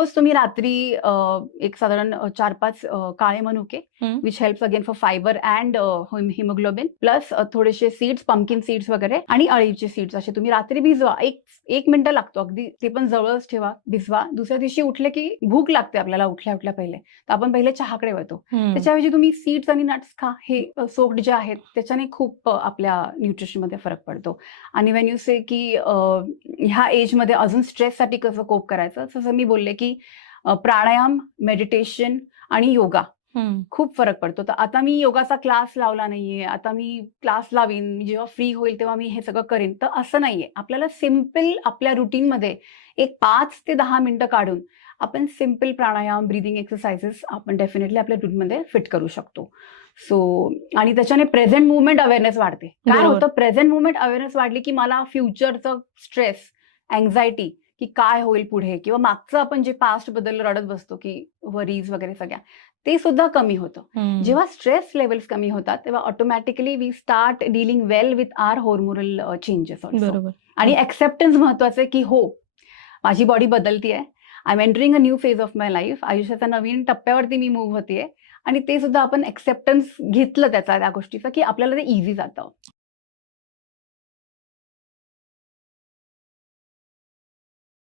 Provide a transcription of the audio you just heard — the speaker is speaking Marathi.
रोज तुम्ही रात्री एक साधारण 4-5 काळे मनुके which helps again for fibre and haemoglobin plus थोडेसे सीड्स, पंपकिन सीड्स वगैरे आणि अळीचे सीड्स असे तुम्ही रात्री भिजवा. एक मिनिटं लागतो अगदी, ते पण जवळच ठेवा, भिजवा. दुसऱ्या दिवशी उठले की भूक लागते आपल्याला उठल्या पहिले, तर आपण पहिले चहाकडे वळतो. त्याच्याऐवजी तुम्ही सीड्स आणि नट्स खा. हे सोक्ड जे आहेत त्याच्याने खूप आपल्या न्यूट्रिशनमध्ये फरक पडतो. आणि वेन यू से की ह्या एजमध्ये अजून स्ट्रेससाठी कसं कोप करायचं, तसं मी बोलले की प्राणायाम, मेडिटेशन आणि योगा खूप फरक पडतो. तर आता मी योगाचा क्लास लावला नाहीये, आता मी क्लास लावीन, मी जेव्हा फ्री होईल तेव्हा मी हे सगळं करेन, तर असं नाहीये. आपल्याला सिम्पल आपल्या रुटीनमध्ये एक 5 ते 10 मिनिटं काढून आपण सिम्पल प्राणायाम, ब्रीदिंग एक्सरसाइजेस आपण डेफिनेटली आपल्या रुटीनमध्ये फिट करू शकतो. आणि त्याच्याने प्रेझेंट मुवमेंट अवेअरनेस वाढते. काय होतं, प्रेझेंट मुवमेंट अवेअरनेस वाढली की मला फ्युचरचं स्ट्रेस, अँझायटी की काय होईल पुढे, किंवा मागचं आपण जे पास्ट बद्दल रडत बसतो की वरीज वगैरे सगळ्या, ते सुद्धा कमी होतं. जेव्हा स्ट्रेस लेवल्स कमी होतात तेव्हा automatically we start dealing well with our hormonal changes. आणि एक्सेप्टन्स महत्वाचं आहे की हो, माझी बॉडी बदलतीये, I am entering a new phase of my life, आयुष्याच्या नवीन टप्प्यावरती मी मूव्ह होतीये, आणि ते सुद्धा आपण एक्सेप्टन्स घेतलं त्या गोष्टीचं की आपल्याला ते इझी जातं.